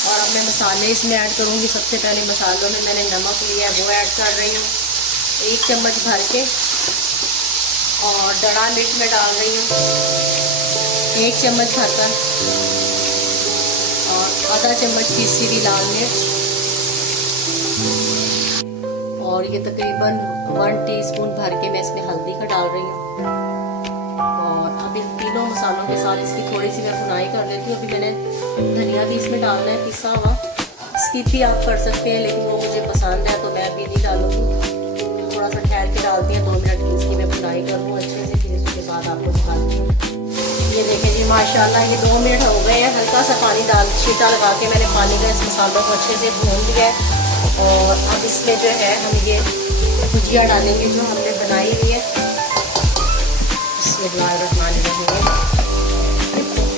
और अब मैं मसाले इसमें ऐड करूँगी। सबसे पहले मसालों में मैंने नमक लिया है, वो ऐड कर रही हूँ 1 चम्मच भर के, और डरा मिर्च में डाल रही हूँ 1 चम्मच भरकर, और आधा चम्मच पीसी हुई लाल मिर्च, और ये तकरीबन 1 टीस्पून भर के मैं इसमें हल्दी का डाल रही हूँ। और अब इन तीनों मसालों के साथ इसकी थोड़ी सी मैं भुनाई कर लेती हूँ। अभी मैंने धनिया भी इसमें डालना है पिसा हुआ, स्किप भी आप कर सकते हैं, लेकिन वो मुझे पसंद है तो मैं अभी नहीं डालूँगी, थोड़ा सा ठहर के डालती हैं। 2 मिनट की इसकी मैं भुनाई करूँ अच्छे से, फिर इसके बाद आपको दिखाती हूँ। ये देखें जी माशाल्लाह ये 2 मिनट हो गए हैं। हल्का सा पानी डाल छींटा लगा के मैंने पानी का इस मसालों को अच्छे से भून लिया है। और अब इसमें जो है हम ये भुजिया डालेंगे जो हमने बनाई हुई है।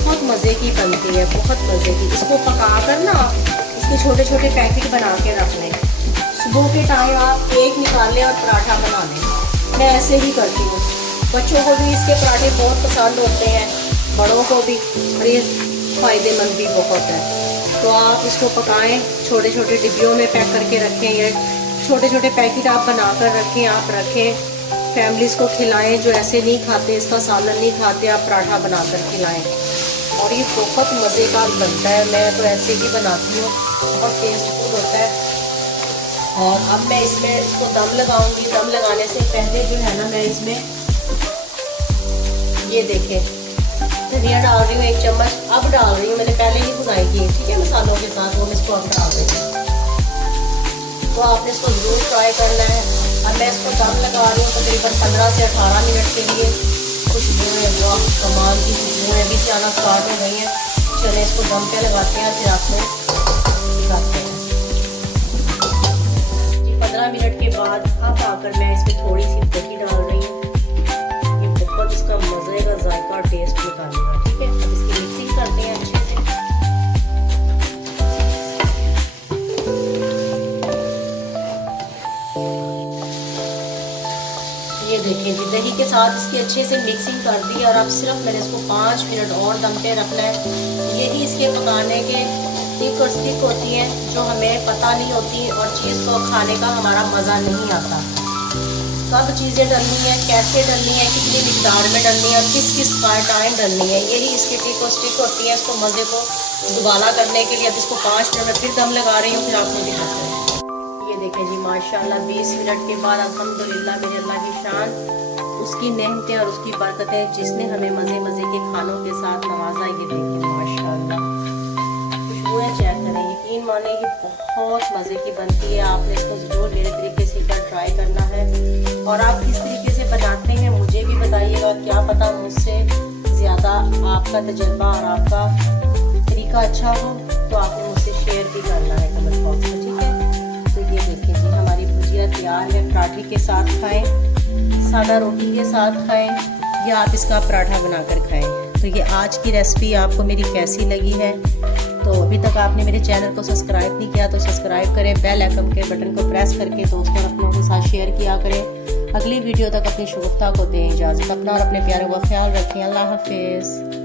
बहुत मज़े की बनती है, बहुत मज़े की। इसको पका कर ना इसके छोटे छोटे पैकेट बना के रख लें। सुबह के टाइम आप एक निकाल लें और पराठा बना लें। मैं ऐसे ही करती हूँ। बच्चों को भी इसके पराठे बहुत पसंद होते हैं, बड़ों को भी, और ये फ़ायदेमंद भी बहुत है। तो आप इसको पकाएं, छोटे छोटे डिब्बियों में पैक करके रखें, ये छोटे छोटे पैकेट आप बना कर रखें, आप रखें, फैमिलीज़ को खिलाएं जो ऐसे नहीं खाते, इसका सालन नहीं खाते, आप पराठा बनाकर खिलाएं। और ये बहुत मज़ेदार बनता है, मैं तो ऐसे ही बनाती हूँ, बहुत टेस्टफुल होता है। और अब मैं इसमें इसको दम लगाऊंगी। दम लगाने से पहले जो है ना मैं इसमें ये देखें धनिया डाल रही हूँ 1 चम्मच, अब डाल रही हूँ, मैंने पहले ही भुनाई की, ठीक है, मसालों के साथ, वो मैं इसको अब डाल रही हूँ। तो आपने इसको ज़रूर ट्राई करना है। अब मैं इसको दम लगा रही हूँ तकरीबन 15 से 18 मिनट के लिए। खुशबू है वो कमाल की खुशबू है, अभी से आना स्टार्ट हो गई है। चले इसको दम पे लगाते हैं, फिर आपको दिखाते हैं जी। 15 मिनट के बाद अब आकर मैं इसमें थोड़ी सी दही डाल रही हूँ। ये बहुत इसका मज़े का जायका टेस्ट निकालेगा, ठीक है। अब इसकी मिक्सिंग करते हैं अच्छे से। ये देखें जी दही के साथ इसकी अच्छे से मिक्सिंग कर दी, और अब सिर्फ मैंने इसको 5 मिनट और दम पे रखना है। यही इसके पकाने के टिक और स्टिक होती हैं जो हमें पता नहीं होती, और चीज़ को खाने का हमारा मज़ा नहीं आता। कब चीज़ें डलनी है, कैसे डलनी है, कितनी मिकदार में डलनी है, और किस किस टाइम डलनी है, यही इसकी टिक और स्टिक होती है। इसको मज़े को दुबारा करने के लिए अब इसको 5 मिनट में फिर दम लगा रही हूँ, फिर आपको दिखाते हैं। ये देखें जी माशाल्लाह 20 मिनट के बाद अल्हम्दुलिल्लाह मेरे अल्लाह की शान, उसकी नेमतें और उसकी बरकतें, जिसने हमें मज़े मज़े के खानों के साथ नवाजा। ये देखें माशाल्लाह खुशबुएं चेक करें, यकीन माने ये बहुत मज़े की बनती है। आपने इसको ज़रूर मेरे तरीके से एक बार ट्राई करना है, और आप किस तरीके से बनाते हैं मुझे भी बताइएगा। क्या पता मुझसे ज़्यादा आपका तजर्बा और आपका तरीका अच्छा हो, तो आपने मुझसे शेयर भी करना है कमेंट बॉक्स में, ठीक है। तो ये देखिए जी हमारी भुजिया तैयार है। पराठे के साथ खाएं, सादा रोटी के साथ खाएं, या आप इसका पराठा बनाकर खाएं। तो ये आज की रेसिपी आपको मेरी कैसी लगी है? तो अभी तक आपने मेरे चैनल को सब्सक्राइब नहीं किया तो सब्सक्राइब करें, बेल आइकन के बटन को प्रेस करके दोस्तों और अपनों के साथ शेयर किया करें। अगली वीडियो तक अपनी शुभकामनाओं को दें इजाज़त। अपना और अपने प्यारों का ख्याल रखें। अल्लाह हाफिज़।